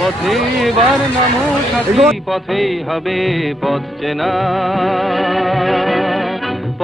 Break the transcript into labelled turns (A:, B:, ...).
A: পথে এবার নামো সাথী পথেই হবে পথ চেনা।